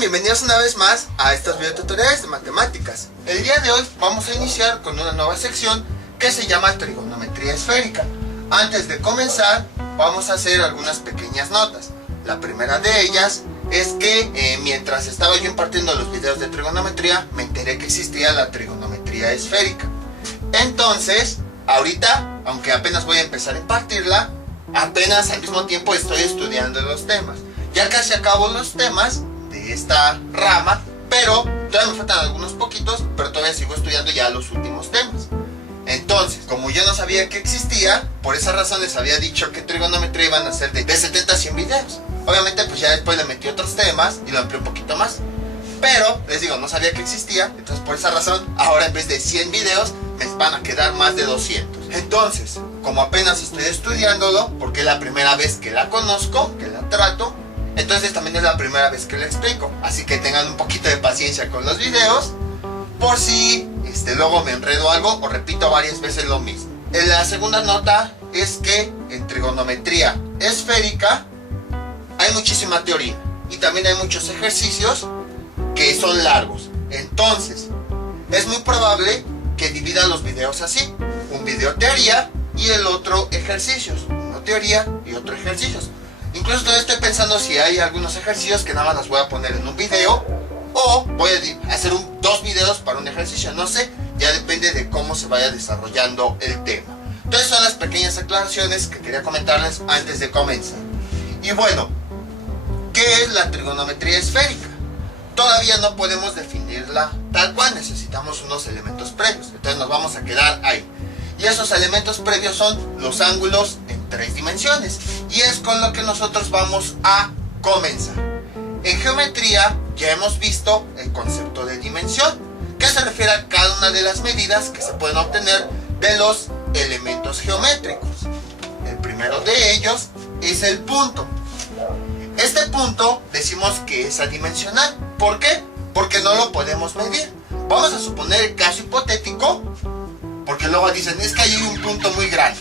bienvenidos una vez más a estos videotutoriales de matemáticas. El día de hoy vamos a iniciar con una nueva sección que se llama trigonometría esférica. Antes de comenzar, vamos a hacer algunas pequeñas notas. La primera de ellas es que mientras estaba yo impartiendo los videos de trigonometría, me enteré que existía la trigonometría esférica. Entonces, ahorita, aunque apenas voy a empezar a impartirla, apenas al mismo tiempo estoy estudiando los temas. Ya casi acabo los temas de esta rama, pero todavía me faltan algunos poquitos, pero todavía sigo estudiando ya los últimos temas. Entonces, como yo no sabía que existía, por esa razón les había dicho que trigonometría iban a ser de 70 a 100 videos. Obviamente pues ya después le metí otros temas y lo amplié un poquito más. Pero, les digo, no sabía que existía, entonces por esa razón, ahora en vez de 100 videos, me van a quedar más de 200. Entonces, como apenas estoy estudiándolo, porque es la primera vez que la conozco, que la trato, entonces también es la primera vez que la explico. Así que tengan un poquito de paciencia con los videos, por si luego me enredo algo o repito varias veces lo mismo. La segunda nota es que en trigonometría esférica hay muchísima teoría y también hay muchos ejercicios que son largos. Entonces, es muy probable que divida los videos así: un video teoría y el otro ejercicios. Uno teoría y otro ejercicios. Incluso todavía estoy pensando si hay algunos ejercicios que nada más los voy a poner en un video, o voy a hacer dos videos para un ejercicio. No sé, ya depende de cómo se vaya desarrollando el tema. Entonces son las pequeñas aclaraciones que quería comentarles antes de comenzar. Y bueno, ¿qué es la trigonometría esférica? Todavía no podemos definirla tal cual, necesitamos unos elementos previos. Entonces nos vamos a quedar ahí. Y esos elementos previos son los ángulos en 3 dimensiones. Y es con lo que nosotros vamos a comenzar. En geometría ya hemos visto el concepto de dimensión, que se refiere a cada una de las medidas que se pueden obtener de los elementos geométricos. El primero de ellos es el punto. Este punto decimos que es adimensional. ¿Por qué? Porque no lo podemos medir. Vamos a suponer el caso hipotético, porque luego dicen, es que hay un punto muy grande.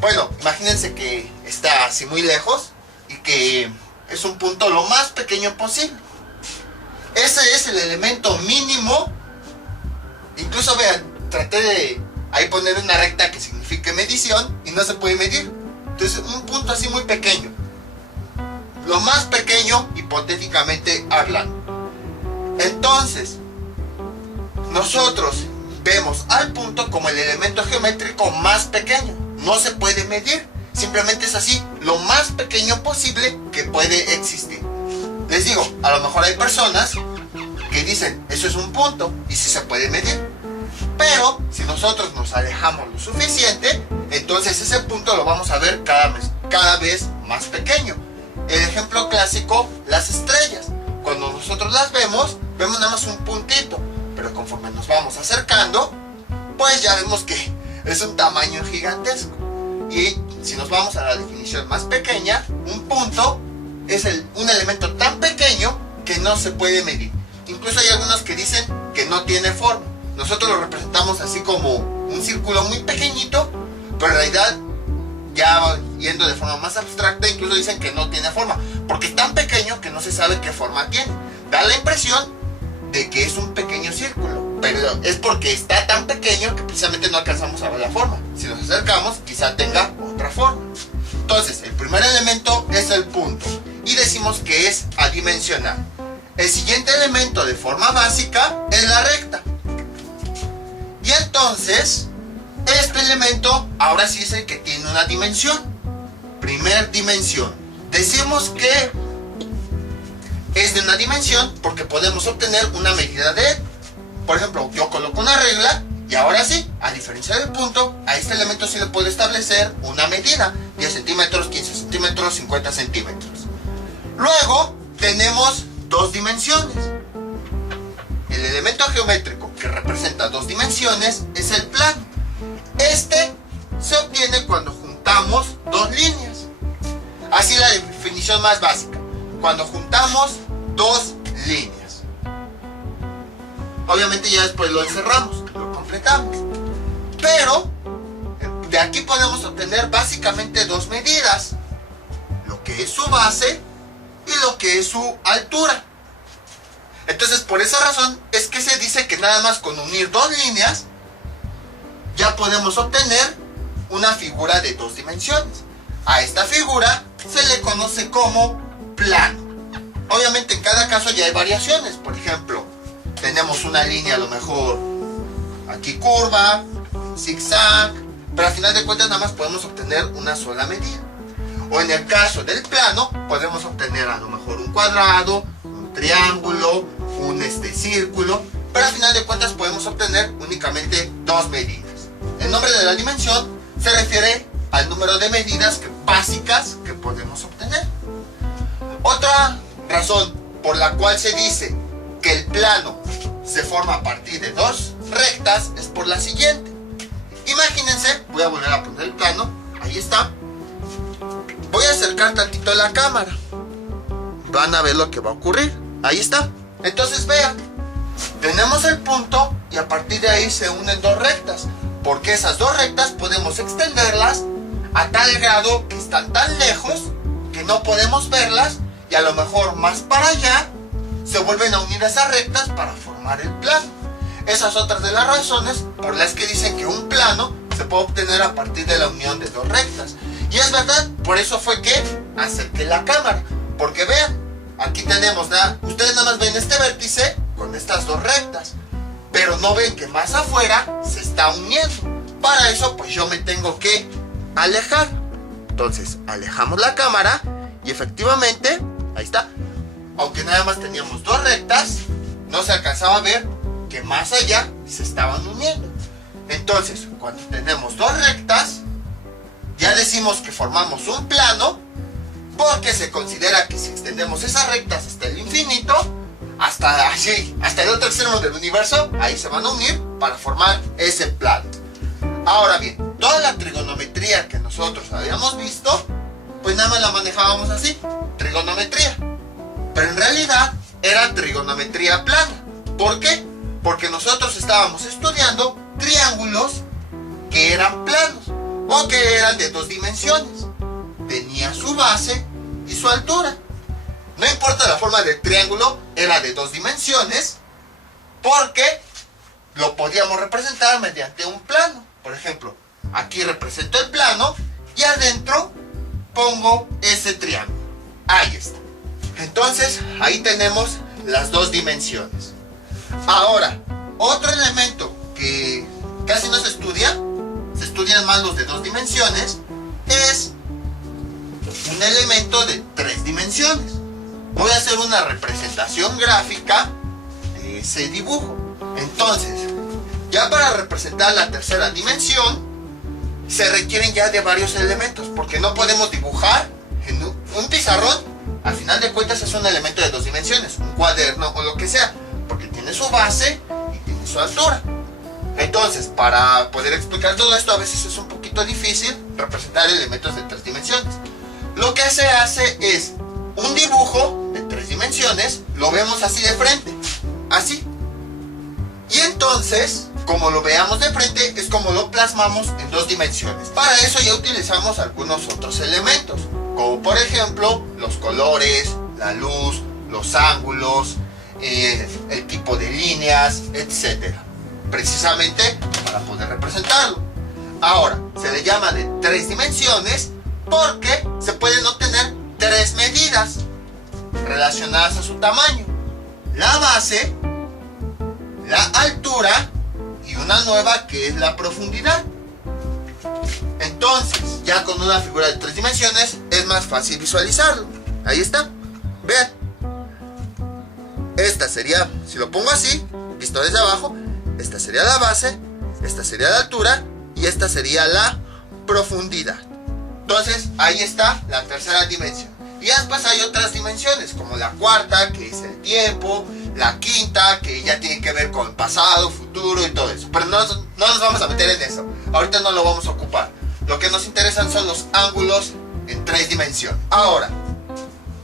Bueno, imagínense que está así muy lejos y que es un punto lo más pequeño posible. Ese es el elemento mínimo. Incluso vean, traté de ahí poner una recta que signifique medición y no se puede medir. Entonces un punto así muy pequeño, lo más pequeño hipotéticamente hablando. Entonces nosotros vemos al punto como el elemento geométrico más pequeño. No se puede medir, simplemente es así, lo más pequeño posible que puede existir. Les digo, a lo mejor hay personas que dicen, eso es un punto y sí se puede medir. Pero si nosotros nos alejamos lo suficiente, entonces ese punto lo vamos a ver cada vez más pequeño. El ejemplo clásico, las estrellas. Cuando nosotros las vemos nada más un puntito, pero conforme nos vamos acercando, pues ya vemos que es un tamaño gigantesco. Y si nos vamos a la definición más pequeña, un punto es un elemento tan pequeño que no se puede medir. Incluso hay algunos que dicen que no tiene forma. Nosotros lo representamos así como un círculo muy pequeñito, pero en realidad, ya yendo de forma más abstracta, incluso dicen que no tiene forma, porque es tan pequeño que no se sabe qué forma tiene. Da la impresión de que es un pequeño círculo, pero es porque está tan pequeño que precisamente no alcanzamos a ver la forma. Si nos acercamos, quizá tenga otra forma. Entonces, el primer elemento es el punto, y decimos que es adimensional. El siguiente elemento de forma básica es la recta. Y entonces, este elemento ahora sí es el que tiene una dimensión. Primer dimensión. Decimos que es de una dimensión porque podemos obtener una medida de él. Por ejemplo, yo coloco una regla y ahora sí, a diferencia del punto, a este elemento sí le puedo establecer una medida: 10 centímetros, 15 centímetros, 50 centímetros. Luego tenemos dos dimensiones. El elemento geométrico que representa dos dimensiones es el plano. Este se obtiene cuando juntamos dos líneas. Así la definición más básica: cuando juntamos dos líneas. Obviamente ya después lo encerramos, lo completamos. Pero de aquí podemos obtener básicamente dos medidas: lo que es su base y lo que es su altura. Entonces, por esa razón es que se dice que nada más con unir dos líneas ya podemos obtener una figura de dos dimensiones. A esta figura se le conoce como plano. Obviamente en cada caso ya hay variaciones. Por ejemplo, tenemos una línea a lo mejor aquí curva, zigzag, pero al final de cuentas nada más podemos obtener una sola medida. O en el caso del plano podemos obtener a lo mejor un cuadrado, un triángulo, un círculo, pero al final de cuentas podemos obtener únicamente dos medidas. El nombre de la dimensión se refiere al número de medidas básicas que podemos obtener. Otra razón por la cual se dice que el plano se forma a partir de dos rectas es por la siguiente. Imagínense, voy a volver a poner el plano, ahí está. Voy a acercar tantito la cámara. Van a ver lo que va a ocurrir. Ahí está. Entonces vean, tenemos el punto y a partir de ahí se unen dos rectas. Porque esas dos rectas podemos extenderlas a tal grado que están tan lejos que no podemos verlas y a lo mejor más para allá se vuelven a unir esas rectas para formar el plano. Esas otras de las razones por las que dicen que un plano se puede obtener a partir de la unión de dos rectas. Y es verdad, por eso fue que acerqué la cámara. Porque vean, aquí tenemos, ustedes nada más ven este vértice con estas dos rectas. Pero no ven que más afuera se está uniendo. Para eso pues yo me tengo que alejar. Entonces alejamos la cámara y efectivamente, ahí está. Aunque nada más teníamos dos rectas, no se alcanzaba a ver que más allá se estaban uniendo. Entonces, cuando tenemos dos rectas, ya decimos que formamos un plano, porque se considera que si extendemos esas rectas hasta el infinito, hasta el otro extremo del universo, ahí se van a unir para formar ese plano. Ahora bien, toda la trigonometría que nosotros habíamos visto, pues nada más la manejábamos así, trigonometría. Pero en realidad era trigonometría plana. ¿Por qué? Porque nosotros estábamos estudiando triángulos que eran planos o que eran de dos dimensiones. Tenía su base y su altura. No importa la forma del triángulo, era de dos dimensiones porque lo podíamos representar mediante un plano. Por ejemplo, aquí represento el plano y adentro pongo ese triángulo. Ahí está. Entonces, ahí tenemos las dos dimensiones. Ahora, otro elemento que casi no se estudian más los de dos dimensiones, es un elemento de tres dimensiones. Voy a hacer una representación gráfica de ese dibujo. Entonces, ya para representar la tercera dimensión, se requieren ya de varios elementos, porque no podemos dibujar en un pizarrón. Al final de cuentas es un elemento de dos dimensiones, un cuaderno o lo que sea, porque tiene su base y tiene su altura. Entonces, para poder explicar todo esto, a veces es un poquito difícil representar elementos de tres dimensiones. Lo que se hace es un dibujo de tres dimensiones, lo vemos así de frente, así. Y entonces, como lo veamos de frente, es como lo plasmamos en dos dimensiones. Para eso ya utilizamos algunos otros elementos, como por ejemplo los colores, la luz, los ángulos, el tipo de líneas, etc. Precisamente para poder representarlo. Ahora, se le llama de tres dimensiones porque se pueden obtener tres medidas relacionadas a su tamaño: la base, la altura y una nueva que es la profundidad. Entonces, ya con una figura de tres dimensiones es más fácil visualizarlo. Ahí está. Vean. Esta sería, si lo pongo así, visto desde abajo, esta sería la base, esta sería la altura y esta sería la profundidad. Entonces, ahí está la tercera dimensión. Y después hay otras dimensiones, como la cuarta, que es el tiempo, la quinta, que ya tiene que ver con pasado, futuro y todo eso. Pero no nos vamos a meter en eso. Ahorita no lo vamos a ocupar. Lo que nos interesan son los ángulos en tres dimensiones. Ahora,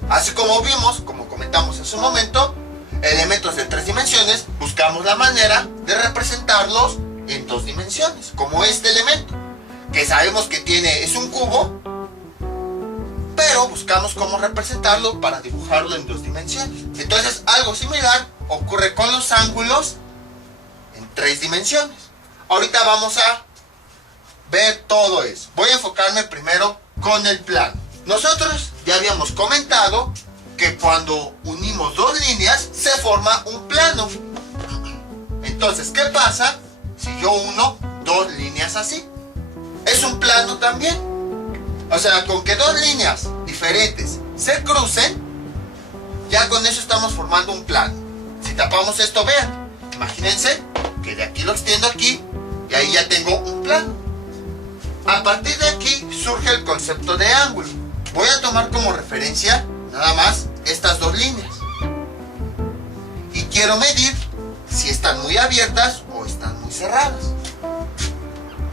así como vimos, como comentamos hace un momento, elementos de tres dimensiones, buscamos la manera de representarlos en dos dimensiones, como este elemento, que sabemos que es un cubo, pero buscamos cómo representarlo para dibujarlo en dos dimensiones. Entonces, algo similar ocurre con los ángulos en 3 dimensiones. Ahorita vamos a ver todo eso. Voy a enfocarme primero con el plano. Nosotros ya habíamos comentado que cuando unimos dos líneas se forma un plano. Entonces, ¿qué pasa si yo uno dos líneas así? Es un plano también. O sea, con que dos líneas diferentes se crucen, ya con eso estamos formando un plano. Si tapamos esto, vean, imagínense que de aquí lo extiendo aquí y ahí ya tengo un plano. A partir de aquí surge el concepto de ángulo. Voy a tomar como referencia nada más estas dos líneas y quiero medir si están muy abiertas o están muy cerradas.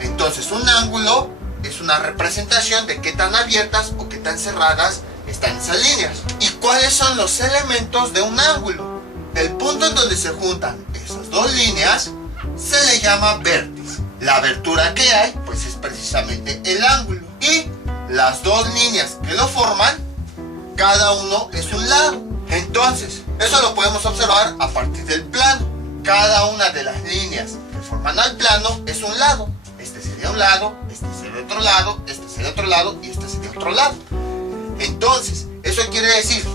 Entonces, un ángulo es una representación de qué tan abiertas o qué tan cerradas están esas líneas. ¿Y cuáles son los elementos de un ángulo? El punto en donde se juntan esas dos líneas se le llama vértice. La abertura que hay, pues, es precisamente el ángulo. Y las dos líneas que lo forman, cada uno es un lado. Entonces, eso lo podemos observar a partir del plano. Cada una de las líneas que forman al plano es un lado. Este sería un lado, este sería otro lado, este sería otro lado y este sería otro lado. Entonces, eso quiere decir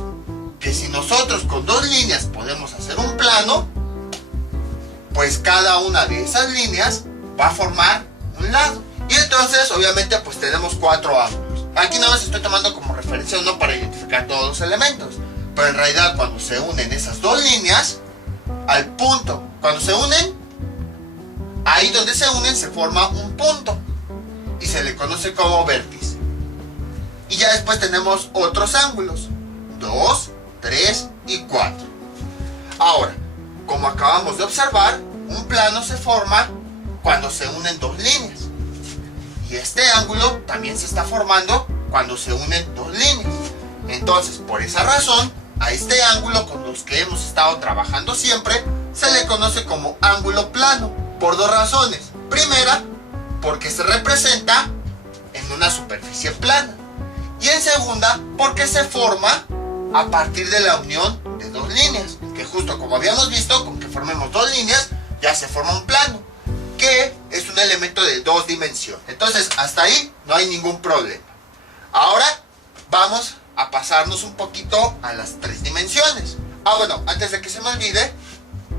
que si nosotros con dos líneas podemos hacer un plano, pues cada una de esas líneas va a formar un lado. Y entonces, obviamente, pues tenemos 4 ángulos. Aquí nada más estoy tomando como referencia uno para identificar todos los elementos. Pero en realidad, cuando se unen esas dos líneas, al punto, cuando se unen, ahí donde se unen se forma un punto y se le conoce como vértice. Y ya después tenemos otros ángulos, 2, 3 y 4. Ahora, como acabamos de observar, un plano se forma cuando se unen dos líneas. Y este ángulo también se está formando cuando se unen dos líneas. Entonces, por esa razón, a este ángulo con los que hemos estado trabajando siempre se le conoce como ángulo plano, por dos razones. Primera, porque se representa en una superficie plana. Y en segunda, porque se forma a partir de la unión de dos líneas. Que justo como habíamos visto, con que formemos dos líneas, ya se forma un plano, que es un elemento de 2 dimensiones. Entonces, hasta ahí no hay ningún problema. Ahora vamos a pasarnos un poquito a las 3 dimensiones. Bueno, antes de que se me olvide,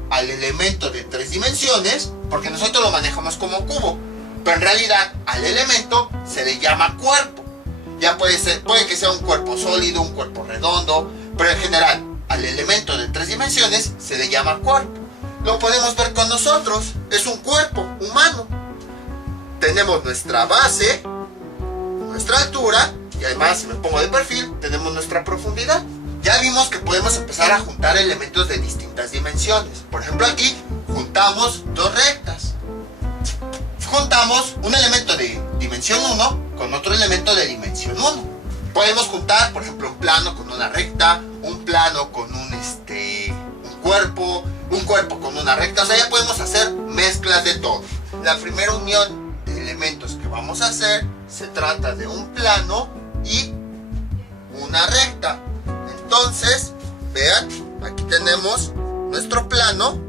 al elemento de 3 dimensiones, porque nosotros lo manejamos como cubo, pero en realidad al elemento se le llama cuerpo. Ya puede que sea un cuerpo sólido, un cuerpo redondo, pero en general al elemento de 3 dimensiones se le llama cuerpo. Lo podemos ver con nosotros, es un cuerpo humano. Tenemos nuestra base, nuestra altura, y además, si me pongo de perfil, tenemos nuestra profundidad. Ya vimos que podemos empezar a juntar elementos de distintas dimensiones. Por ejemplo, aquí juntamos dos rectas. Juntamos un elemento de dimensión 1 con otro elemento de dimensión 1. Podemos juntar, por ejemplo, un plano con una recta, un plano con un cuerpo con una recta. O sea, ya podemos hacer mezclas de todo. La primera unión de elementos que vamos a hacer se trata de un plano y una recta. Entonces, vean, aquí tenemos nuestro plano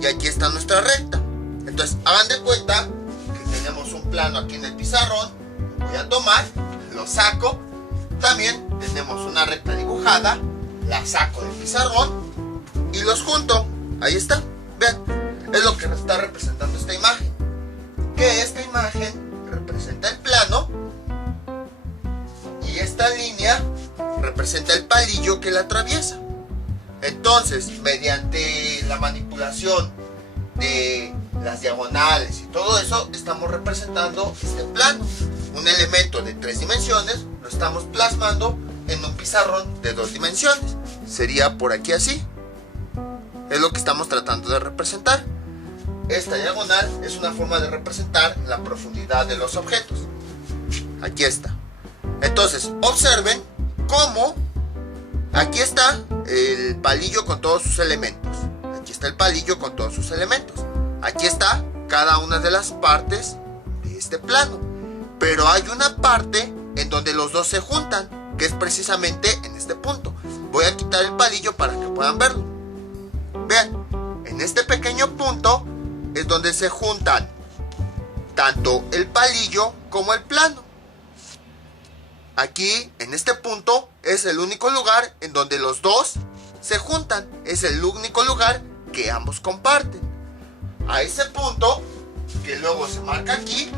y aquí está nuestra recta. Entonces, hagan de cuenta que tenemos un plano aquí en el pizarrón. Voy a tomar, lo saco. También tenemos una recta dibujada, la saco del pizarrón y los junto. Ahí está, vean, es lo que está representando esta imagen. Que esta imagen representa el plano y esta línea representa el palillo que la atraviesa. Entonces, mediante la manipulación de las diagonales y todo eso, estamos representando este plano. Un elemento de 3 dimensiones lo estamos plasmando en un pizarrón de 2 dimensiones. Sería por aquí así. Es lo que estamos tratando de representar. Esta diagonal es una forma de representar la profundidad de los objetos. Aquí está. Entonces, observen cómo aquí está el palillo con todos sus elementos. Aquí está el palillo con todos sus elementos. Aquí está cada una de las partes de este plano. Pero hay una parte en donde los dos se juntan, que es precisamente en este punto. Voy a quitar el palillo para que puedan verlo. Vean, en este pequeño punto es donde se juntan tanto el palillo como el plano. Aquí, en este punto, es el único lugar en donde los dos se juntan. Es el único lugar que ambos comparten. A ese punto, que luego se marca aquí,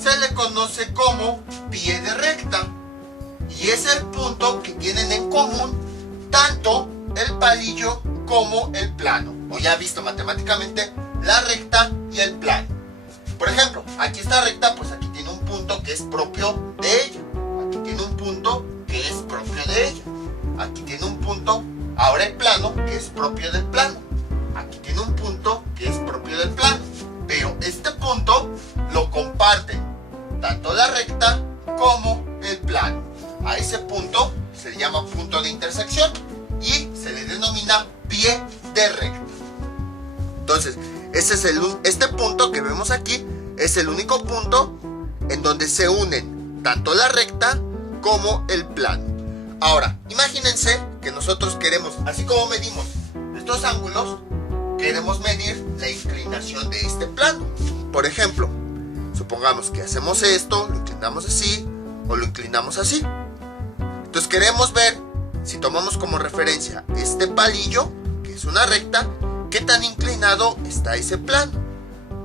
se le conoce como pie de recta. Y es el punto que tienen en común tanto el palillo como el plano. O ya visto matemáticamente la recta y el plano. Por ejemplo, aquí esta recta, pues aquí tiene un punto que es propio de ella. Aquí tiene un punto que es propio de ella. Aquí tiene un punto, ahora el plano, que es propio del plano. Aquí tiene un punto que es propio del plano. Pero este punto lo comparten tanto la recta como el plano. A ese punto se le llama punto de intersección y se le denomina pie de recta. Entonces, este punto que vemos aquí es el único punto en donde se unen tanto la recta como el plano. Ahora, imagínense que nosotros queremos, así como medimos estos ángulos, queremos medir la inclinación de este plano. Por ejemplo, supongamos que hacemos esto, lo inclinamos así o lo inclinamos así. Entonces queremos ver, si tomamos como referencia este palillo, que es una recta, qué tan inclinado está ese plano.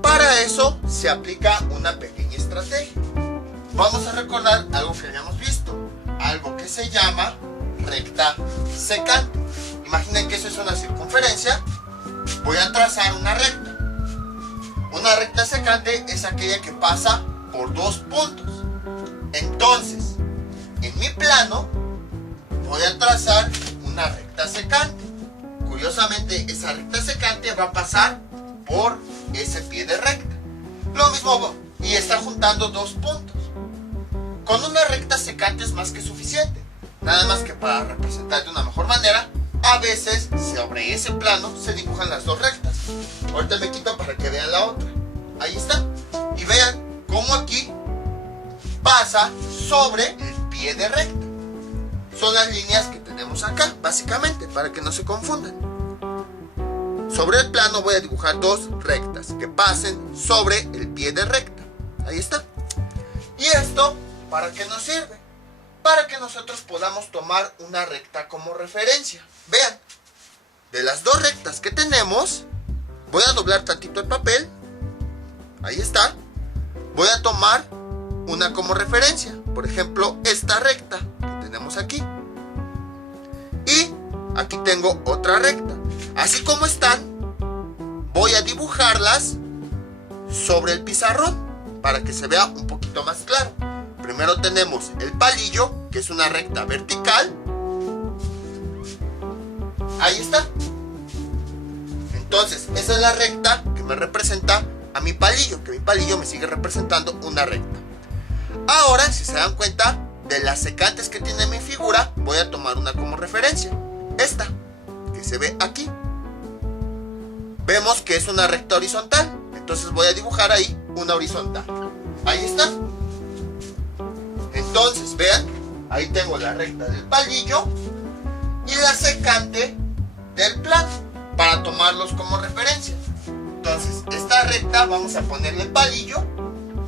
Para eso se aplica una pequeña estrategia. Vamos a recordar algo que habíamos visto, algo que se llama recta secante. Imaginen que eso es una circunferencia. Voy a trazar una recta. Una recta secante es aquella que pasa por dos puntos. Entonces, en mi plano voy a trazar una recta secante. Curiosamente, esa recta secante va a pasar por ese pie de recta. Lo mismo, y está juntando dos puntos. Con una recta secante es más que suficiente. Nada más que para representar de una mejor manera, a veces sobre ese plano se dibujan las dos rectas. Ahorita me quito para que vean la otra. Ahí está. Y vean cómo aquí pasa sobre el pie de recta. Son las líneas que tenemos acá, básicamente, para que no se confundan. Sobre el plano voy a dibujar dos rectas que pasen sobre el pie de recta. Ahí está. ¿Y esto para qué nos sirve? Para que nosotros podamos tomar una recta como referencia. Vean, de las dos rectas que tenemos, voy a doblar tantito el papel. Ahí está. Voy a tomar una como referencia. Por ejemplo, esta recta que tenemos aquí. Y aquí tengo otra recta. Así como están, voy a dibujarlas sobre el pizarrón para que se vea un poquito más claro. Primero tenemos el palillo, que es una recta vertical. Ahí está. Entonces, esa es la recta que me representa a mi palillo, que mi palillo me sigue representando una recta. Ahora, si se dan cuenta, de las secantes que tiene mi figura, voy a tomar una como referencia. Esta, que se ve aquí. Vemos que es una recta horizontal. Entonces voy a dibujar ahí una horizontal. Ahí está. Entonces, vean, ahí tengo la recta del palillo y la secante del plano para tomarlos como referencia. Entonces, esta recta vamos a ponerle palillo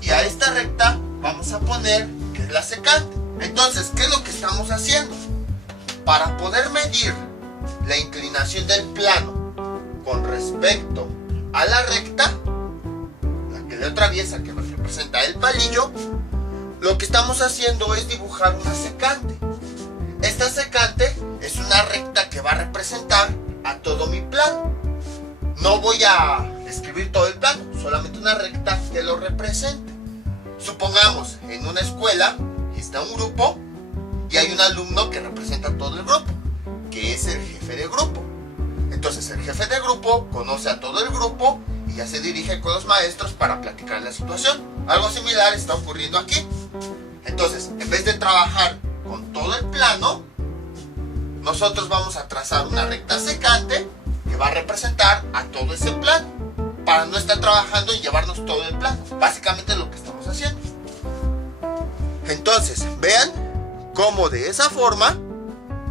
y a esta recta vamos a poner que es la secante. Entonces, ¿qué es lo que estamos haciendo? Para poder medir la inclinación del plano con respecto a la recta, la que le atraviesa, que nos representa el palillo, lo que estamos haciendo es dibujar una secante. Esta secante es una recta que va a representar a todo mi plano. No voy a escribir todo el plano, solamente una recta que lo represente. Supongamos en una escuela está un grupo y hay un alumno que representa a todo el grupo, que es el jefe de grupo. Entonces el jefe de grupo conoce a todo el grupo y ya se dirige con los maestros para platicar la situación. Algo similar está ocurriendo aquí. Entonces, en vez de trabajar con todo el plano, nosotros vamos a trazar una recta secante que va a representar a todo ese plano, para no estar trabajando y llevarnos todo el plano. Básicamente es lo que estamos haciendo. Entonces, vean cómo de esa forma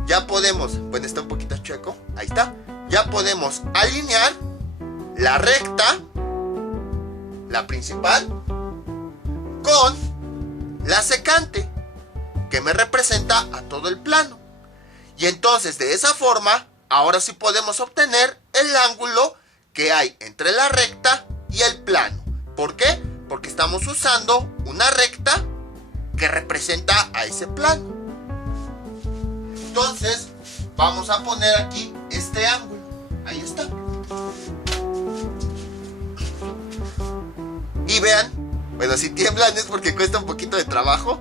ya podemos, bueno, está un poquito chueco, ahí está, ya podemos alinear la recta, la principal, con la secante, que me representa a todo el plano. Y entonces de esa forma, ahora sí podemos obtener el ángulo que hay entre la recta y el plano. ¿Por qué? Porque estamos usando una recta que representa a ese plano. Entonces vamos a poner aquí este ángulo. Ahí está. Y vean, bueno, si tiemblan es porque cuesta un poquito de trabajo.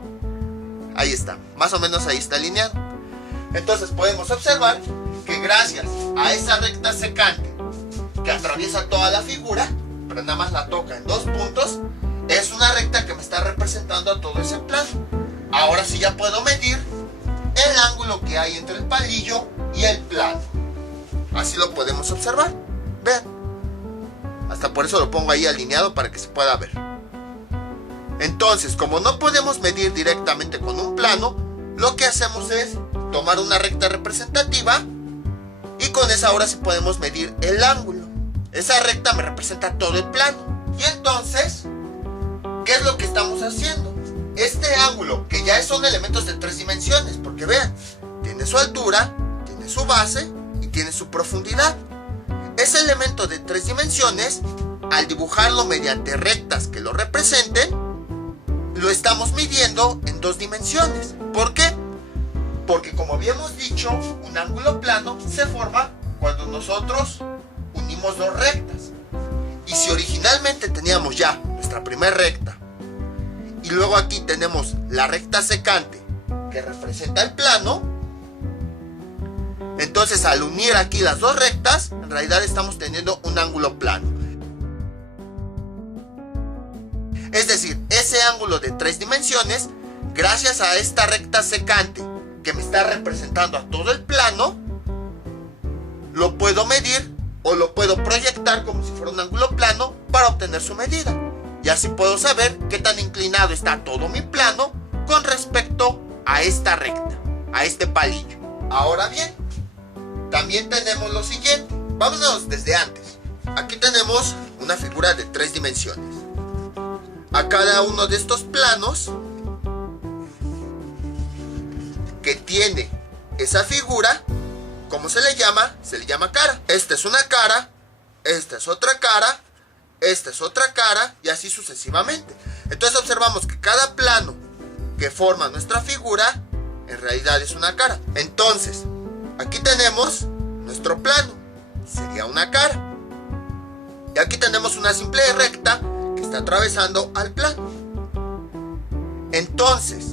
Ahí está, más o menos ahí está alineado. Entonces podemos observar que gracias a esa recta secante que atraviesa toda la figura, pero nada más la toca en 2 puntos, es una recta que me está representando a todo ese plano. Ahora sí ya puedo medir el ángulo que hay entre el palillo y el plano. Así lo podemos observar. Vean. Hasta por eso lo pongo ahí alineado para que se pueda ver. Entonces, como no podemos medir directamente con un plano, lo que hacemos es tomar una recta representativa y con esa ahora sí podemos medir el ángulo. Esa recta me representa todo el plano. Y entonces, ¿qué es lo que estamos haciendo? Este ángulo, que ya son elementos de 3 dimensiones, porque vean, tiene su altura, tiene su base y tiene su profundidad. Ese elemento de 3 dimensiones, al dibujarlo mediante rectas que lo representen, lo estamos midiendo en 2 dimensiones. ¿Por qué? Porque como habíamos dicho, un ángulo plano se forma cuando nosotros unimos 2 rectas. Y si originalmente teníamos ya nuestra primera recta, y luego aquí tenemos la recta secante que representa el plano, entonces al unir aquí las 2 rectas, en realidad estamos teniendo un ángulo plano. Es decir, ese ángulo de 3 dimensiones, gracias a esta recta secante que me está representando a todo el plano, lo puedo medir o lo puedo proyectar como si fuera un ángulo plano para obtener su medida. Y así puedo saber qué tan inclinado está todo mi plano con respecto a esta recta, a este palillo. Ahora bien, también tenemos lo siguiente. Vámonos desde antes. Aquí tenemos una figura de 3 dimensiones. A cada uno de estos planos que tiene esa figura, ¿cómo se le llama? Se le llama cara. Esta es una cara, esta es otra cara, esta es otra cara y así sucesivamente. Entonces observamos que cada plano que forma nuestra figura en realidad es una cara. Entonces, aquí tenemos nuestro plano, sería una cara. Y aquí tenemos una simple recta que está atravesando al plano. Entonces,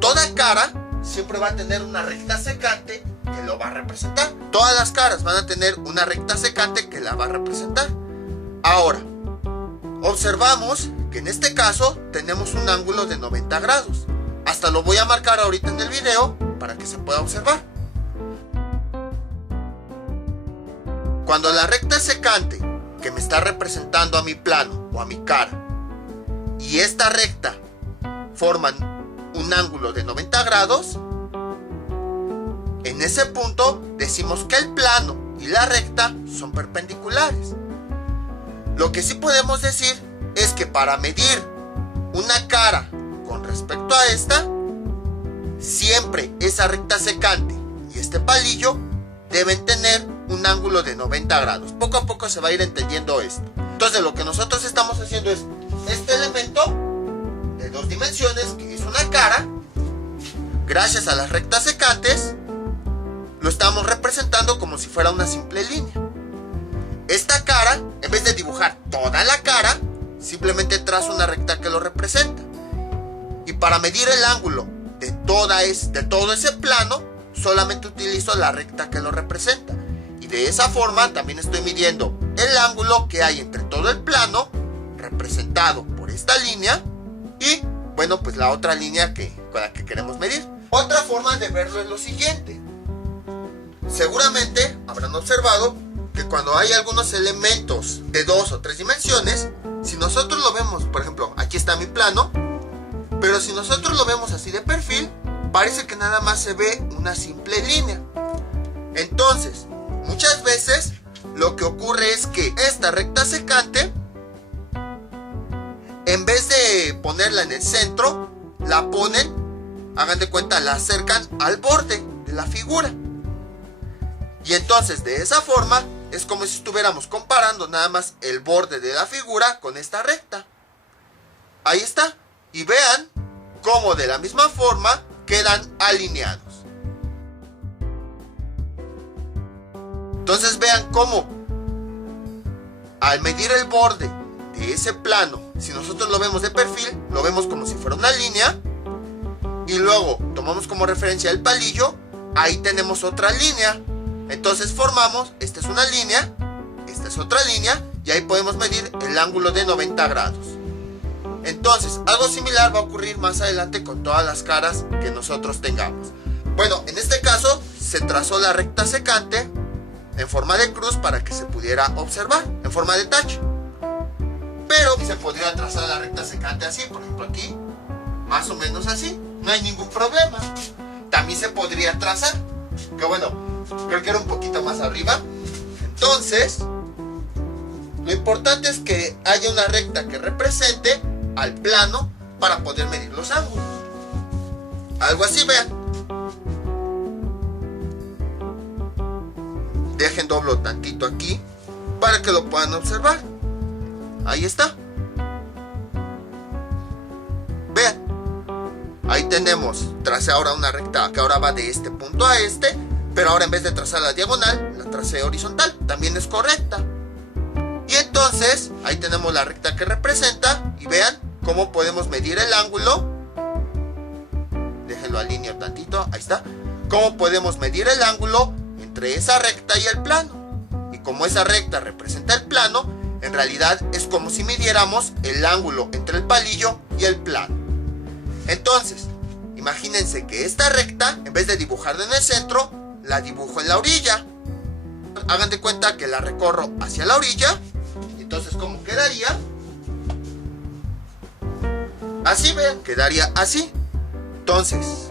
toda cara siempre va a tener una recta secante que lo va a representar. Todas las caras van a tener una recta secante que la va a representar. Ahora, observamos que en este caso tenemos un ángulo de 90 grados. Hasta lo voy a marcar ahorita en el video para que se pueda observar. Cuando la recta secante que me está representando a mi plano o a mi cara y esta recta forman un ángulo de 90 grados, en ese punto decimos que el plano y la recta son perpendiculares. Lo que sí podemos decir es que para medir una cara con respecto a esta, siempre esa recta secante y este palillo deben tener un ángulo de 90 grados. Poco a poco se va a ir entendiendo esto. Entonces lo que nosotros estamos haciendo es este elemento de 2 dimensiones, que es una cara, gracias a las rectas secantes, lo estamos representando como si fuera una simple línea. Esta cara, en vez de dibujar toda la cara, simplemente trazo una recta que lo representa. Y para medir el ángulo de todo ese plano, solamente utilizo la recta que lo representa. Y de esa forma también estoy midiendo el ángulo que hay entre todo el plano, representado por esta línea, y bueno, pues la otra línea con la que queremos medir. Otra forma de verlo es lo siguiente. Seguramente habrán observado que cuando hay algunos elementos de 2 o 3 dimensiones, si nosotros lo vemos, por ejemplo, aquí está mi plano, pero si nosotros lo vemos así de perfil, parece que nada más se ve una simple línea. Entonces, Muchas veces lo que ocurre es que esta recta secante, en vez de ponerla en el centro, la ponen, hagan de cuenta, la acercan al borde de la figura. Y entonces de esa forma es como si estuviéramos comparando nada más el borde de la figura con esta recta. Ahí está. Y vean cómo de la misma forma quedan alineados. Entonces vean cómo al medir el borde de ese plano, si nosotros lo vemos de perfil, lo vemos como si fuera una línea, y luego tomamos como referencia el palillo, ahí tenemos otra línea. Entonces formamos, esta es una línea, esta es otra línea, y ahí podemos medir el ángulo de 90 grados. Entonces, algo similar va a ocurrir más adelante con todas las caras que nosotros tengamos. Bueno, en este caso se trazó la recta secante en forma de cruz para que se pudiera observar, en forma de tache. Pero se podría trazar la recta secante así, por ejemplo aquí, más o menos así, no hay ningún problema. También se podría trazar, que bueno, creo que era un poquito más arriba. Entonces, lo importante es que haya una recta que represente al plano para poder medir los ángulos. Algo así, vean. Dejen doblo tantito aquí para que lo puedan observar. Ahí está. Vean. Ahí tenemos, tracé ahora una recta que ahora va de este punto a este, pero ahora en vez de trazar la diagonal, la tracé horizontal. También es correcta. Y entonces, ahí tenemos la recta que representa. Y vean cómo podemos medir el ángulo. Déjenlo alineo tantito, ahí está. Cómo podemos medir el ángulo entre esa recta y el plano. Y como esa recta representa el plano, en realidad es como si midiéramos el ángulo entre el palillo y el plano. Entonces, imagínense que esta recta, en vez de dibujarla en el centro, la dibujo en la orilla. Hagan de cuenta que la recorro hacia la orilla. Entonces, ¿cómo quedaría? Así, vean, quedaría así. Entonces,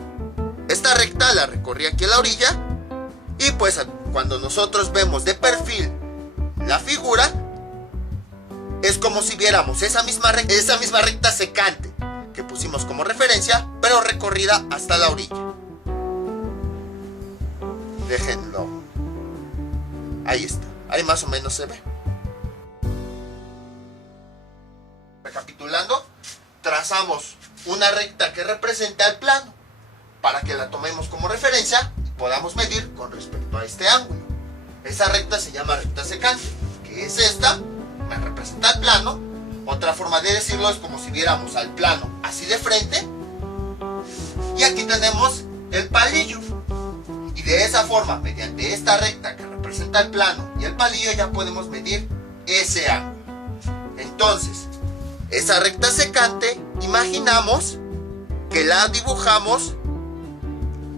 esta recta la recorrí aquí a la orilla. Y pues cuando nosotros vemos de perfil la figura, es como si viéramos esa misma recta secante que pusimos como referencia, pero recorrida hasta la orilla. Déjenlo. Ahí está. Ahí más o menos se ve. Recapitulando, trazamos una recta que representa el plano para que la tomemos como referencia y podamos medir con respecto a este ángulo. Esa recta se llama recta secante, que es esta, me representa el plano. Otra forma de decirlo es como si viéramos al plano así de frente. Y aquí tenemos el palillo. Y de esa forma, mediante esta recta que representa el plano y el palillo, ya podemos medir ese ángulo. Entonces, esa recta secante, imaginamos que la dibujamos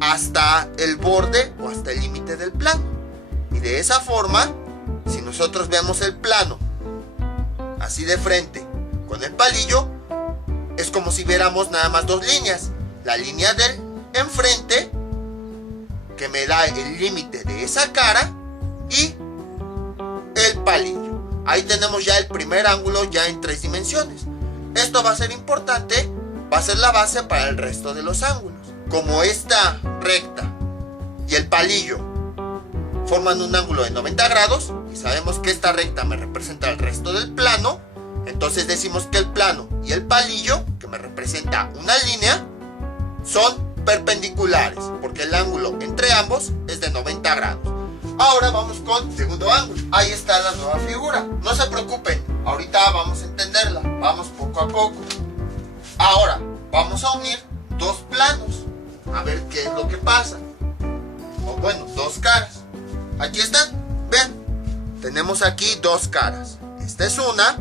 hasta el borde o hasta el límite del plano. Y de esa forma, si nosotros vemos el plano así de frente con el palillo, es como si viéramos nada más dos líneas. La línea del enfrente, que me da el límite de esa cara, y el palillo. Ahí tenemos ya el primer ángulo ya en 3 dimensiones. Esto va a ser importante, va a ser la base para el resto de los ángulos. Como esta recta y el palillo forman un ángulo de 90 grados, y sabemos que esta recta me representa el resto del plano, entonces decimos que el plano y el palillo, que me representa una línea, son perpendiculares, porque el ángulo entre ambos es de 90 grados. Ahora vamos con el segundo ángulo. Ahí está la nueva figura. No se preocupen, ahorita vamos a entenderla. Vamos poco a poco. Ahora vamos a unir dos planos, a ver qué es lo que pasa. O bueno, dos caras. Aquí están, vean. Tenemos aquí dos caras. Esta es una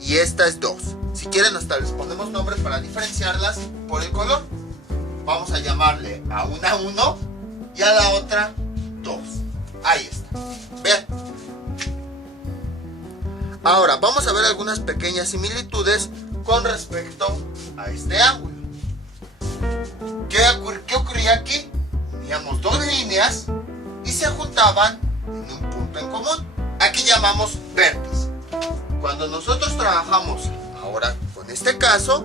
y esta es dos. Si quieren hasta les ponemos nombres para diferenciarlas por el color. Vamos a llamarle a una 1 y a la otra 2. Ahí está. Vean. Ahora vamos a ver algunas pequeñas similitudes con respecto a este ángulo. ¿Qué ocurría aquí? Teníamos dos líneas y se juntaban tiene un punto en común. Aquí llamamos vértice. Cuando nosotros trabajamos ahora con este caso,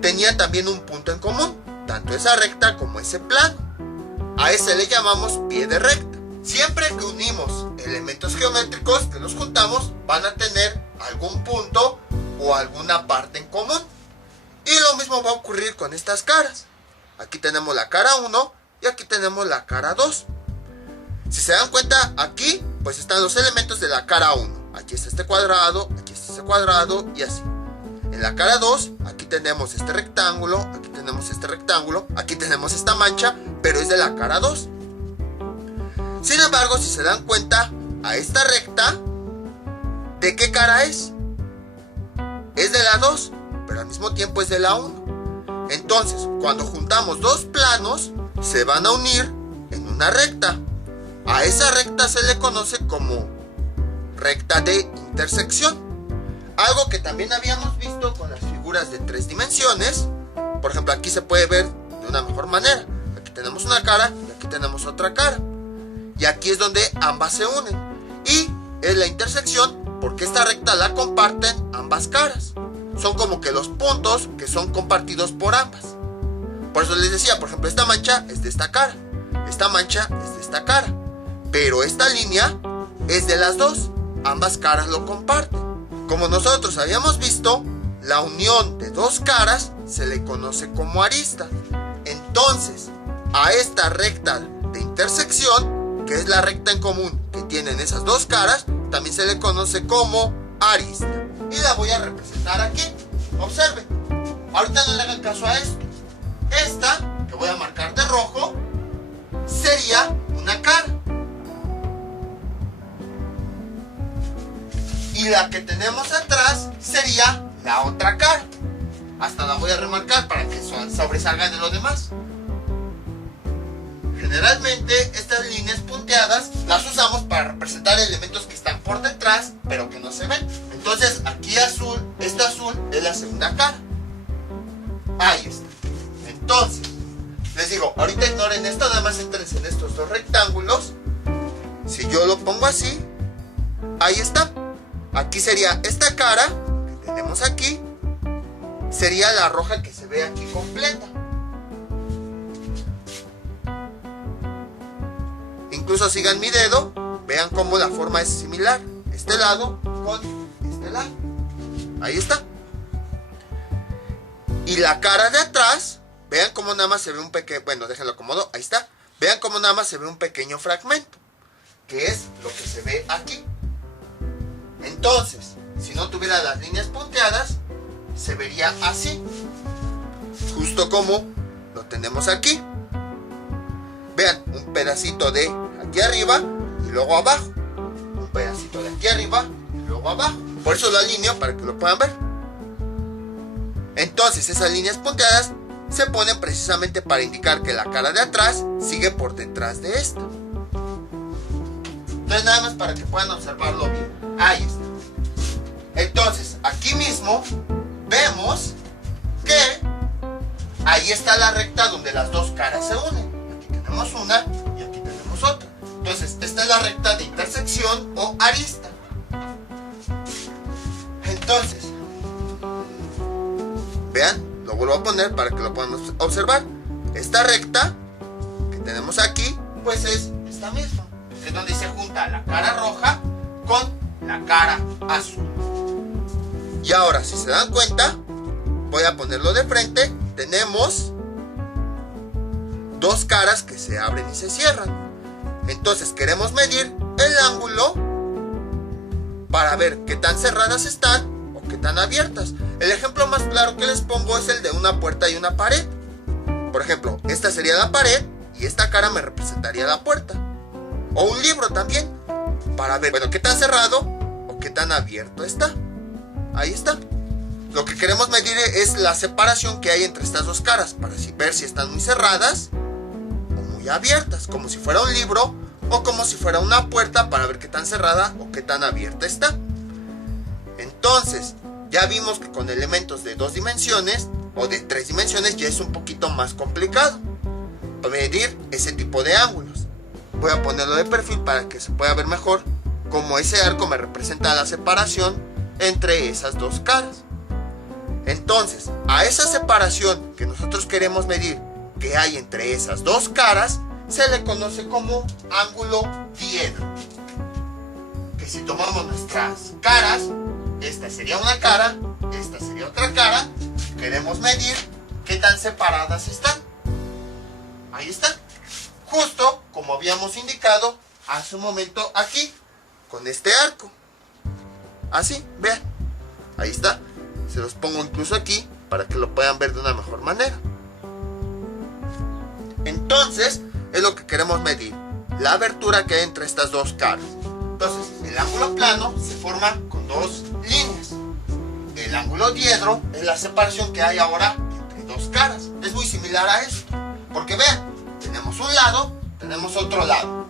tenía también un punto en común, tanto esa recta como ese plano. A ese le llamamos pie de recta. Siempre que unimos elementos geométricos que los juntamos, van a tener algún punto o alguna parte en común. Y lo mismo va a ocurrir con estas caras. Aquí tenemos la cara 1 y aquí tenemos la cara 2. Si se dan cuenta, aquí pues están los elementos de la cara 1. Aquí está este cuadrado, aquí está este cuadrado y así. En la cara 2, aquí tenemos este rectángulo, aquí tenemos este rectángulo, aquí tenemos esta mancha, pero es de la cara 2. Sin embargo, si se dan cuenta, a esta recta, ¿de qué cara es? Es de la 2, pero al mismo tiempo es de la 1. Entonces, cuando juntamos dos planos, se van a unir en una recta. A esa recta se le conoce como recta de intersección. Algo que también habíamos visto con las figuras de 3 dimensiones. Por ejemplo, aquí se puede ver de una mejor manera. Aquí tenemos una cara y aquí tenemos otra cara. Y aquí es donde ambas se unen. Y es la intersección porque esta recta la comparten ambas caras. Son como que los puntos que son compartidos por ambas. Por eso les decía, por ejemplo, esta mancha es de esta cara. Esta mancha es de esta cara. Pero esta línea es de las dos. Ambas caras lo comparten. Como nosotros habíamos visto, la unión de dos caras se le conoce como arista. Entonces, a esta recta de intersección, que es la recta en común que tienen esas dos caras, también se le conoce como arista. Y la voy a representar aquí. Observen. Ahorita no le hagan caso a esto. Esta, que voy a marcar de rojo, sería una cara. Y la que tenemos atrás sería la otra cara. Hasta la voy a remarcar para que sobresalga de lo demás. Generalmente estas líneas punteadas las usamos para representar elementos que están por detrás pero que no se ven. Entonces aquí azul, esta azul es la segunda cara. Ahí está. Entonces, les digo, ahorita ignoren esto, nada más entrense en estos dos rectángulos. Si yo lo pongo así, ahí está. Aquí sería esta cara que tenemos aquí, sería la roja que se ve aquí completa. Incluso sigan mi dedo, vean cómo la forma es similar, este lado con este lado. Ahí está. Y la cara de atrás, vean cómo nada más se ve un pequeño, bueno, déjenlo acomodo, ahí está. Vean cómo nada más se ve un pequeño fragmento, que es lo que se ve aquí. Entonces, si no tuviera las líneas punteadas, se vería así. Justo como lo tenemos aquí. Vean, un pedacito de aquí arriba y luego abajo. Un pedacito de aquí arriba y luego abajo. Por eso lo alineo para que lo puedan ver. Entonces, esas líneas punteadas se ponen precisamente para indicar que la cara de atrás sigue por detrás de esta. Entonces, nada más para que puedan observarlo bien. Ahí está. Entonces, aquí mismo vemos que ahí está la recta donde las dos caras se unen. Aquí tenemos una y aquí tenemos otra. Entonces, esta es la recta de intersección o arista. Entonces, vean, lo vuelvo a poner para que lo puedan observar. Esta recta que tenemos aquí, pues es esta misma. Es donde se junta la cara roja con la cara azul. Y ahora, si se dan cuenta, voy a ponerlo de frente. Tenemos dos caras que se abren y se cierran. Entonces queremos medir el ángulo para ver qué tan cerradas están o qué tan abiertas. El ejemplo más claro que les pongo es el de una puerta y una pared. Por ejemplo, esta sería la pared y esta cara me representaría la puerta. O un libro también, para ver, bueno, qué tan cerrado o qué tan abierto está. Ahí está. Lo que queremos medir es la separación que hay entre estas dos caras, para ver si están muy cerradas o muy abiertas, como si fuera un libro o como si fuera una puerta, para ver qué tan cerrada o qué tan abierta está. Entonces, ya vimos que con elementos de 2 dimensiones o de 3 dimensiones ya es un poquito más complicado medir ese tipo de ángulos. Voy a ponerlo de perfil para que se pueda ver mejor cómo ese arco me representa la separación entre esas dos caras. Entonces, a esa separación que nosotros queremos medir que hay entre esas dos caras, se le conoce como ángulo diedro. Que si tomamos nuestras caras, esta sería una cara, esta sería otra cara, queremos medir qué tan separadas están. Ahí están. Justo como habíamos indicado hace un momento aquí, con este arco. Así, vean. Ahí está. Se los pongo incluso aquí para que lo puedan ver de una mejor manera. Entonces, es lo que queremos medir. La abertura que hay entre estas dos caras. Entonces, el ángulo plano se forma con dos líneas. El ángulo diedro es la separación que hay ahora entre dos caras. Es muy similar a esto. Porque vean, tenemos un lado, tenemos otro lado.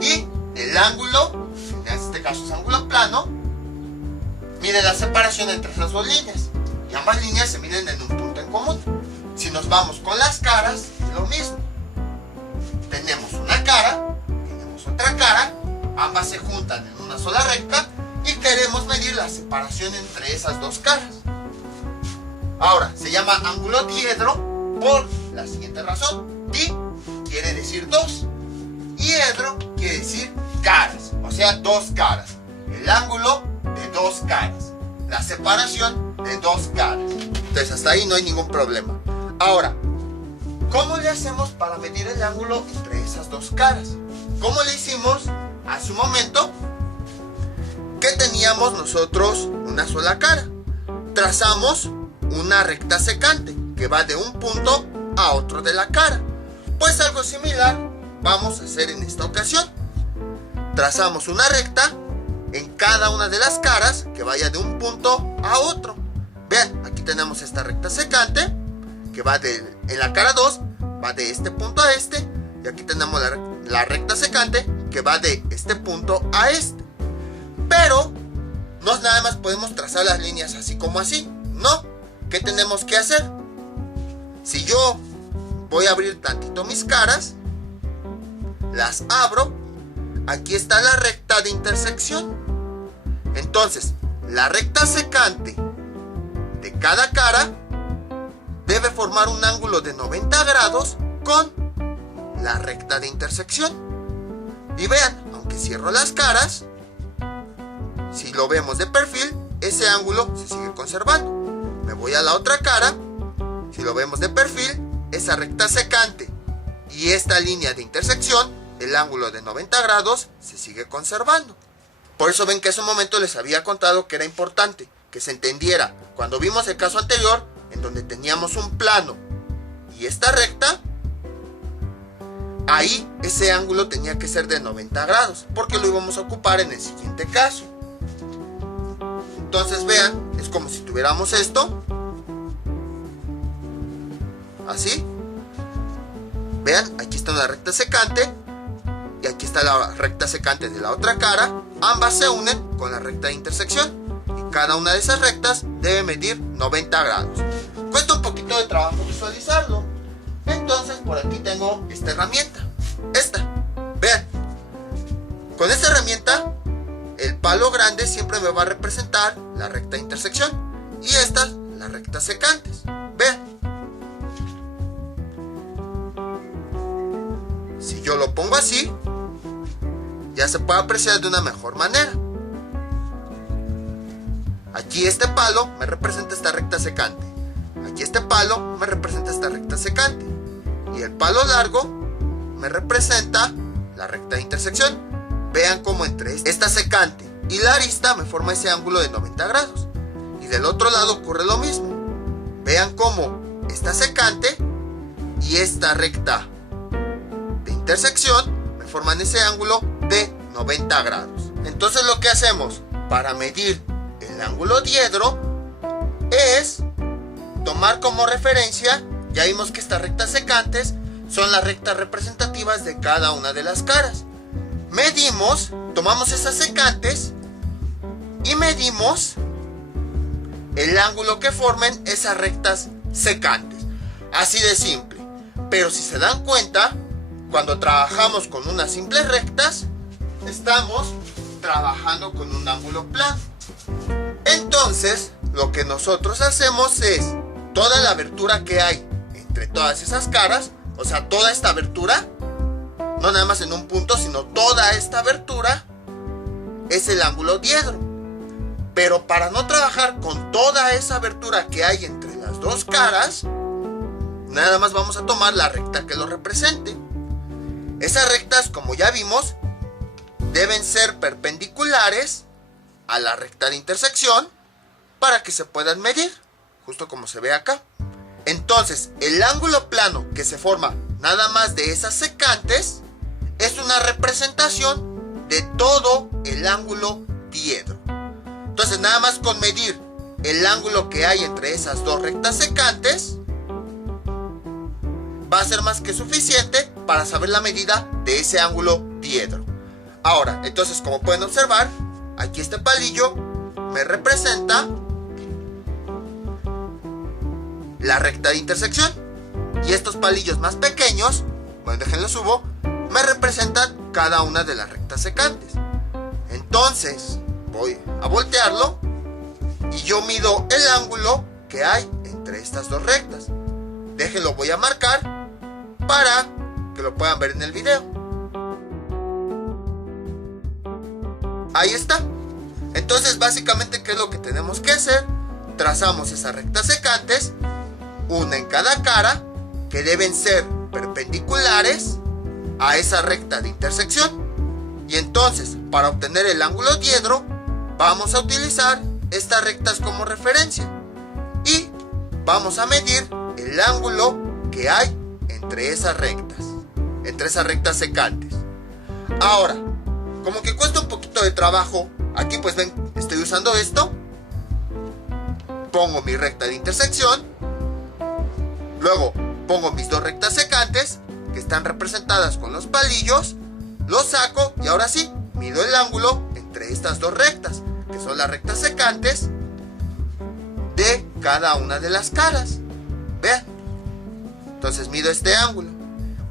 Y el ángulo, en este caso es ángulo plano, mide la separación entre esas dos líneas. Y ambas líneas se miden en un punto en común. Si nos vamos con las caras, es lo mismo. Tenemos una cara, tenemos otra cara, ambas se juntan en una sola recta y queremos medir la separación entre esas dos caras. Ahora, se llama ángulo diedro por la siguiente razón. Di quiere decir dos, diedro quiere decir caras, o sea, dos caras. El ángulo de dos caras, la separación de dos caras. Entonces, hasta ahí no hay ningún problema. Ahora, ¿cómo le hacemos para medir el ángulo entre esas dos caras? ¿Cómo le hicimos hace un momento que teníamos nosotros una sola cara? Trazamos una recta secante que va de un punto a otro de la cara. Pues algo similar vamos a hacer en esta ocasión. Trazamos una recta en cada una de las caras que vaya de un punto a otro. Vean, aquí tenemos esta recta secante que va en la cara 2, va de este punto a este, y aquí tenemos la recta secante que va de este punto a este. Pero no nada más podemos trazar las líneas así como así, no. ¿Qué tenemos que hacer? Si yo voy a abrir tantito mis caras, las abro, aquí está la recta de intersección. Entonces, la recta secante de cada cara debe formar un ángulo de 90 grados con la recta de intersección. Y vean, aunque cierro las caras, si lo vemos de perfil, ese ángulo se sigue conservando. Me voy a la otra cara, si lo vemos de perfil, esa recta secante y esta línea de intersección, el ángulo de 90 grados se sigue conservando. Por eso ven que hace un momento les había contado que era importante que se entendiera, cuando vimos el caso anterior, en donde teníamos un plano y esta recta, ahí ese ángulo tenía que ser de 90 grados, porque lo íbamos a ocupar en el siguiente caso. Entonces vean, es como si tuviéramos esto, así. Vean, aquí está una recta secante y aquí está la recta secante de la otra cara. Ambas se unen con la recta de intersección y cada una de esas rectas debe medir 90 grados. Cuesta un poquito de trabajo visualizarlo. Entonces por aquí tengo esta herramienta. Esta, vean, con esta herramienta el palo grande siempre me va a representar la recta de intersección y estas las rectas secantes. Vean, si yo lo pongo así, ya se puede apreciar de una mejor manera. Aquí este palo me representa esta recta secante, aquí este palo me representa esta recta secante y el palo largo me representa la recta de intersección. Vean cómo entre esta secante y la arista me forma ese ángulo de 90 grados y del otro lado ocurre lo mismo. Vean cómo esta secante y esta recta de intersección me forman ese ángulo de 90 grados. Entonces lo que hacemos para medir el ángulo diedro es tomar como referencia, ya vimos que estas rectas secantes son las rectas representativas de cada una de las caras. Medimos, tomamos esas secantes y medimos el ángulo que formen esas rectas secantes. Así de simple. Pero si se dan cuenta, cuando trabajamos con unas simples rectas, estamos trabajando con un ángulo plano. Entonces, lo que nosotros hacemos es, toda la abertura que hay entre todas esas caras, o sea, toda esta abertura, no nada más en un punto, sino toda esta abertura, es el ángulo diedro. Pero para no trabajar con toda esa abertura que hay entre las dos caras, nada más vamos a tomar la recta que lo represente. Esas rectas, como ya vimos, deben ser perpendiculares a la recta de intersección para que se puedan medir, justo como se ve acá. Entonces, el ángulo plano que se forma nada más de esas secantes es una representación de todo el ángulo diedro. Entonces, nada más con medir el ángulo que hay entre esas dos rectas secantes va a ser más que suficiente para saber la medida de ese ángulo diedro. Ahora, entonces, como pueden observar, aquí este palillo me representa la recta de intersección, y estos palillos más pequeños, bueno, déjenlo subo, me representan cada una de las rectas secantes. Entonces voy a voltearlo y yo mido el ángulo que hay entre estas dos rectas. Déjenlo, voy a marcar para que lo puedan ver en el video. Ahí está. Entonces, básicamente, ¿qué es lo que tenemos que hacer? Trazamos esas rectas secantes, una en cada cara, que deben ser perpendiculares a esa recta de intersección. Y entonces, para obtener el ángulo diedro, vamos a utilizar estas rectas como referencia y vamos a medir el ángulo que hay entre esas rectas secantes. Ahora, como que cuesta un poquito de trabajo, aquí pues ven, estoy usando esto, pongo mi recta de intersección, luego pongo mis dos rectas secantes que están representadas con los palillos, los saco y ahora sí, mido el ángulo entre estas dos rectas, que son las rectas secantes de cada una de las caras. Vean, entonces mido este ángulo.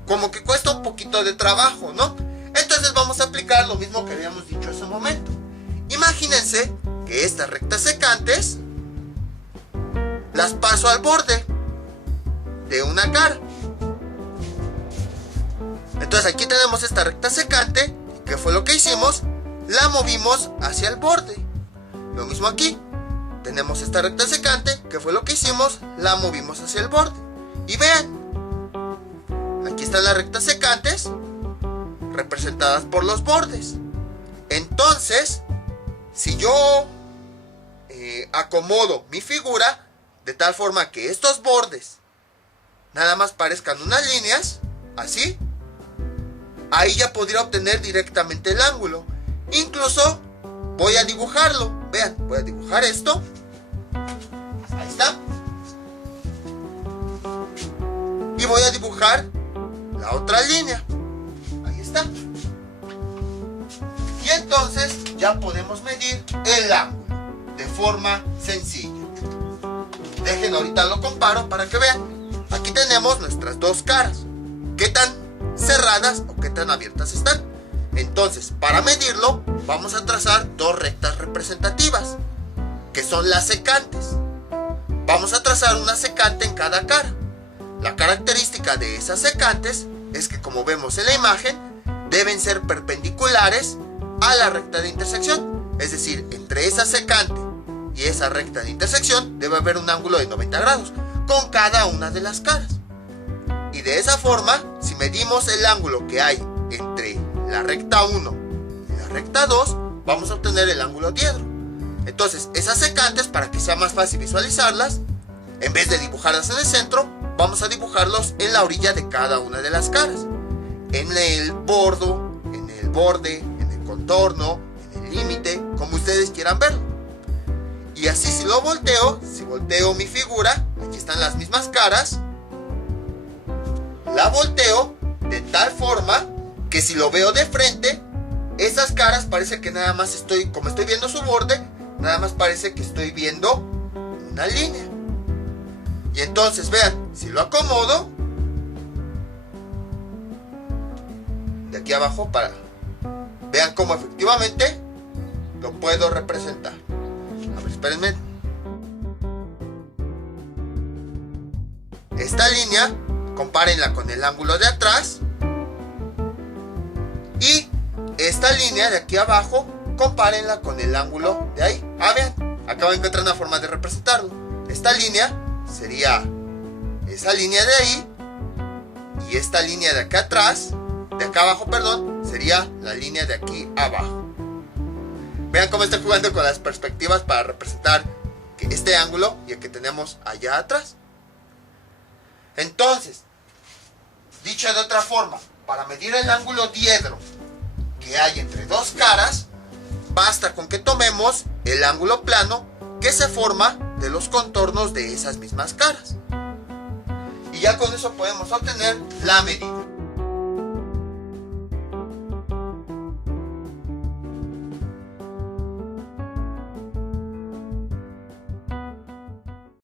Como que cuesta un poquito de trabajo, ¿no? Entonces vamos a aplicar lo mismo que habíamos dicho hace un momento. Imagínense que estas rectas secantes las paso al borde de una cara. Entonces aquí tenemos esta recta secante. ¿Qué fue lo que hicimos? La movimos hacia el borde. Lo mismo aquí. Tenemos esta recta secante. ¿Qué fue lo que hicimos? La movimos hacia el borde. Y vean, aquí están las rectas secantes representadas por los bordes. Entonces, si yo acomodo mi figura de tal forma que estos bordes nada más parezcan unas líneas, así, ahí ya podría obtener directamente el ángulo. Incluso voy a dibujarlo. Vean, voy a dibujar esto. Ahí está. Y voy a dibujar la otra línea. Ahí está. Y entonces ya podemos medir el ángulo de forma sencilla. Dejen, ahorita lo comparo para que vean. Aquí tenemos nuestras dos caras. ¿Qué tan cerradas o qué tan abiertas están? Entonces, para medirlo, vamos a trazar dos rectas representativas, que son las secantes. Vamos a trazar una secante en cada cara. La característica de esas secantes es que, como vemos en la imagen, deben ser perpendiculares a la recta de intersección. Es decir, entre esa secante y esa recta de intersección debe haber un ángulo de 90 grados con cada una de las caras. Y de esa forma, si medimos el ángulo que hay entre la recta 1 y la recta 2, vamos a obtener el ángulo diedro. Entonces, esas secantes, para que sea más fácil visualizarlas, en vez de dibujarlas en el centro, vamos a dibujarlos en la orilla de cada una de las caras. En el bordo, en el borde, en el contorno, en el límite, como ustedes quieran verlo. Y así, si lo volteo, si volteo mi figura, aquí están las mismas caras, la volteo de tal forma que si lo veo de frente, esas caras parece que nada más estoy, como estoy viendo su borde, nada más parece que estoy viendo una línea. Y entonces vean, si lo acomodo, de aquí abajo para vean cómo efectivamente lo puedo representar. A ver, espérenme. Esta línea, compárenla con el ángulo de atrás. Y esta línea de aquí abajo, compárenla con el ángulo de ahí. Vean, acabo de encontrar una forma de representarlo. Esta línea sería esa línea de ahí. Y esta línea de acá atrás, de acá abajo, perdón, sería la línea de aquí abajo. Vean cómo estoy jugando con las perspectivas para representar este ángulo y el que tenemos allá atrás. Entonces, dicho de otra forma, para medir el ángulo diedro que hay entre dos caras, basta con que tomemos el ángulo plano que se forma de los contornos de esas mismas caras. Y ya con eso podemos obtener la medida.